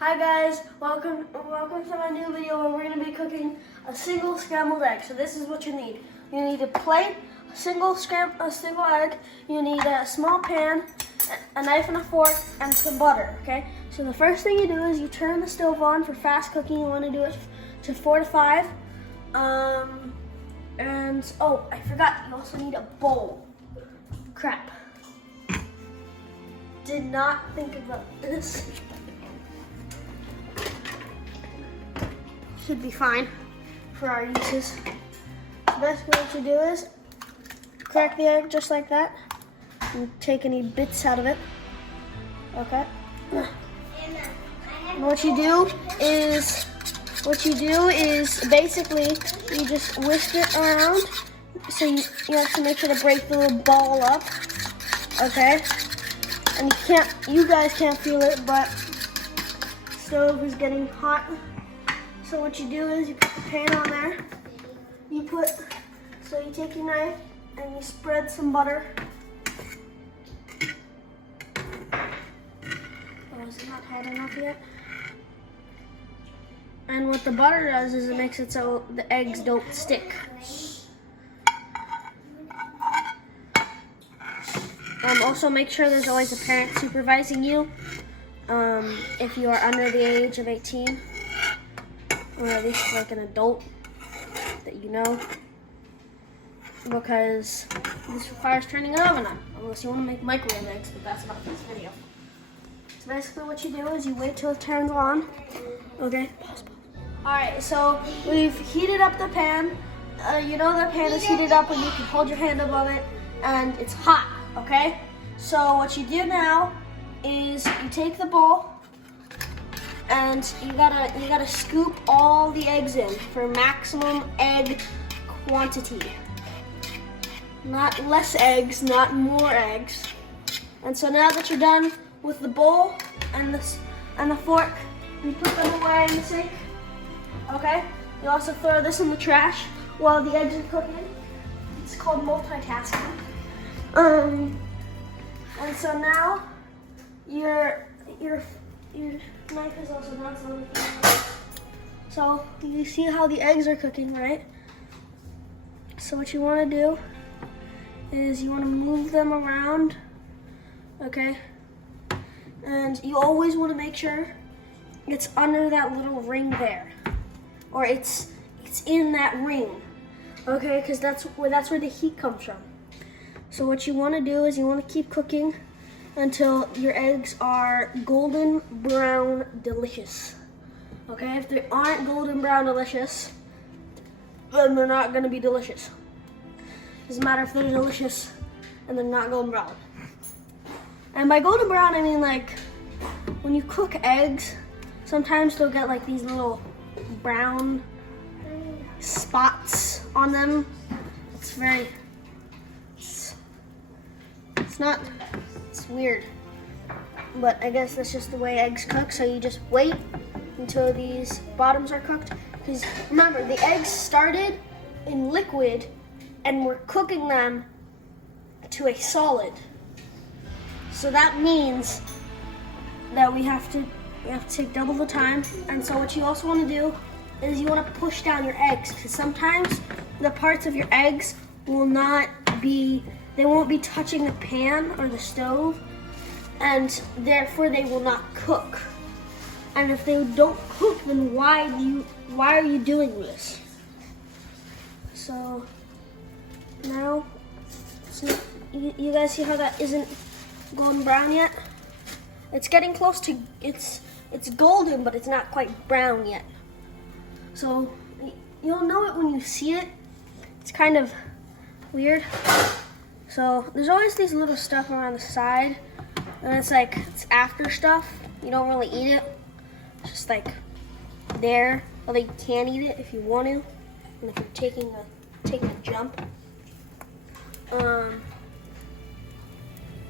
Hi guys, welcome to my new video where we're going to be cooking a single scrambled egg. So this is what you need. You need a plate, a single egg, you need a small pan, a knife and a fork, and some butter, okay? So the first thing you do is you turn the stove on for fast cooking. You want to do it to 4 to 5. And oh, I forgot, you also need a bowl. Crap. Did not think about this. Should be fine for our uses. Basically what you do is crack the egg just like that and take any bits out of it. Okay. And what you do is basically you just whisk it around, so you have to make sure to break the little ball up. Okay. And you guys can't feel it, but the stove is getting hot. So what you do is you put the pan on there. You take your knife and you spread some butter. Oh, is it not hot enough yet? And what the butter does is it makes it so the eggs don't stick. Also make sure there's always a parent supervising you if you are under the age of 18. Or at least like an adult that you know, because this requires turning an oven on, unless you want to make microwave eggs, but that's not this video. So basically what you do is you wait till it turns on. Okay, pause. Alright, so we've heated up the pan. You know the pan is heated up when you can hold your hand above it and it's hot, okay? So what you do now is you take the bowl and you gotta scoop all the eggs in for maximum egg quantity. Not less eggs, not more eggs. And so now that you're done with the bowl and the fork, you put them away in the sink. Okay? You also throw this in the trash while the eggs are cooking. It's called multitasking. And so now your knife is also done. So you see how the eggs are cooking, right? So what you want to do is you want to move them around, okay? And you always want to make sure it's under that little ring there, or it's in that ring, okay? Because that's where the heat comes from. So what you want to do is you want to keep cooking until your eggs are golden brown delicious. Okay, if they aren't golden brown delicious, then they're not going to be delicious. Doesn't matter if they're delicious and they're not golden brown. And by golden brown, I mean like when you cook eggs, sometimes they'll get like these little brown spots on them. It's weird, but I guess that's just the way eggs cook. So you just wait until these bottoms are cooked, because remember, the eggs started in liquid and we're cooking them to a solid. So that means that we have to take double the time. And so what you also want to do is you want to push down your eggs, because sometimes the parts of your eggs they won't be touching the pan or the stove, and therefore they will not cook. And if they don't cook, then why are you doing this? So now, you guys see how that isn't golden brown yet? It's getting close to, it's golden, but it's not quite brown yet. So you'll know it when you see it. It's kind of weird. So there's always these little stuff around the side, and it's after stuff. You don't really eat it. It's just like there, although you can eat it if you want to, and if you're taking a jump. All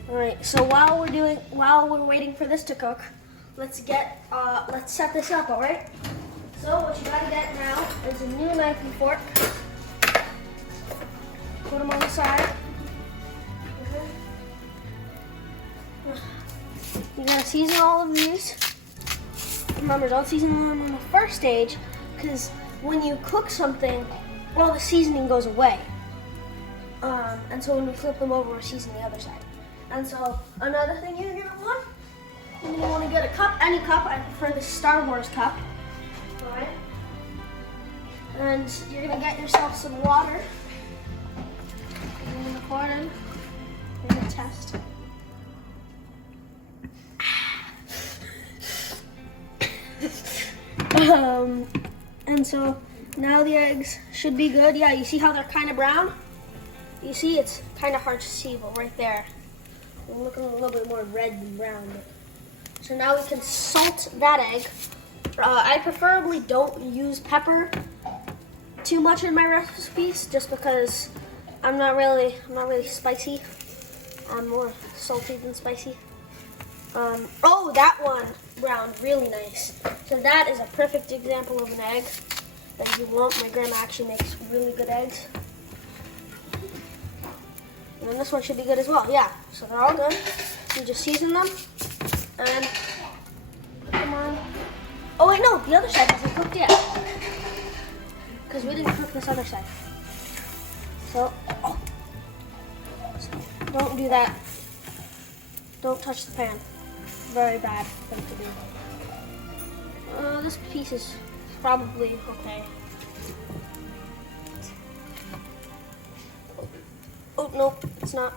right. So while we're waiting for this to cook, let's set this up. All right. So what you gotta get now is a new knife and fork. Put them on the side. You gotta season all of these. remember, don't season them in the first stage, because when you cook something, all the seasoning goes away. And so when we flip them over, we're seasoning the other side. And so another thing you're gonna want, you're gonna want to get a cup, any cup. I prefer the Star Wars cup. All right. And you're gonna get yourself some water. You're gonna pour it in. You're gonna test. And so now the eggs should be good. Yeah, you see how they're kind of brown? You see, it's kind of hard to see, but right there, they're looking a little bit more red than brown. So now we can salt that egg. I preferably don't use pepper too much in my recipes, just because I'm not really spicy. I'm more salty than spicy. Oh, that one browned really nice. So that is a perfect example of an egg that you want. My grandma actually makes really good eggs. And then this one should be good as well. Yeah, so they're all good. You just season them and put them on. Oh wait, no, the other side hasn't cooked yet, because we didn't cook this other side. So don't do that. Don't touch the pan. Very bad thing to do. This piece is probably okay. Oh, no, it's not.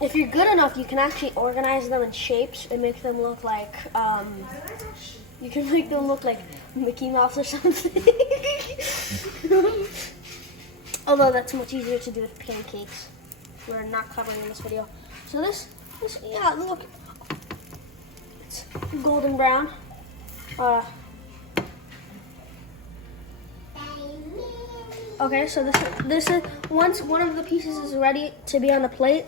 If you're good enough, you can actually organize them in shapes and make them look like, you can make them look like Mickey Mouse or something. Although that's much easier to do with pancakes. We're not covering in this video. So this, yeah, look, it's golden brown. Okay, so this is once one of the pieces is ready to be on the plate,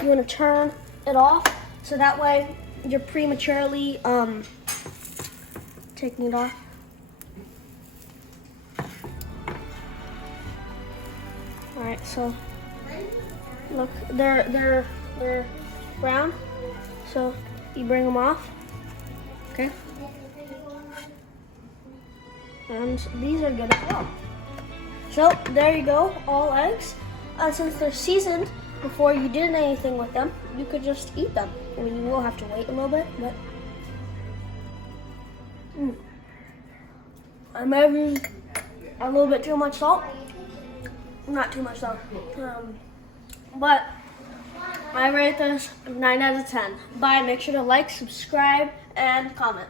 you want to turn it off, so that way you're prematurely taking it off. All right, so look, they're brown, so you bring them off. Okay, and these are good as well. So there you go, all eggs. Since they're seasoned before you did anything with them, you could just eat them. I mean, you will have to wait a little bit, but I may have used a little bit too much salt. Not too much salt, but I rate this 9 out of 10. Bye. Make sure to like, subscribe, and comment.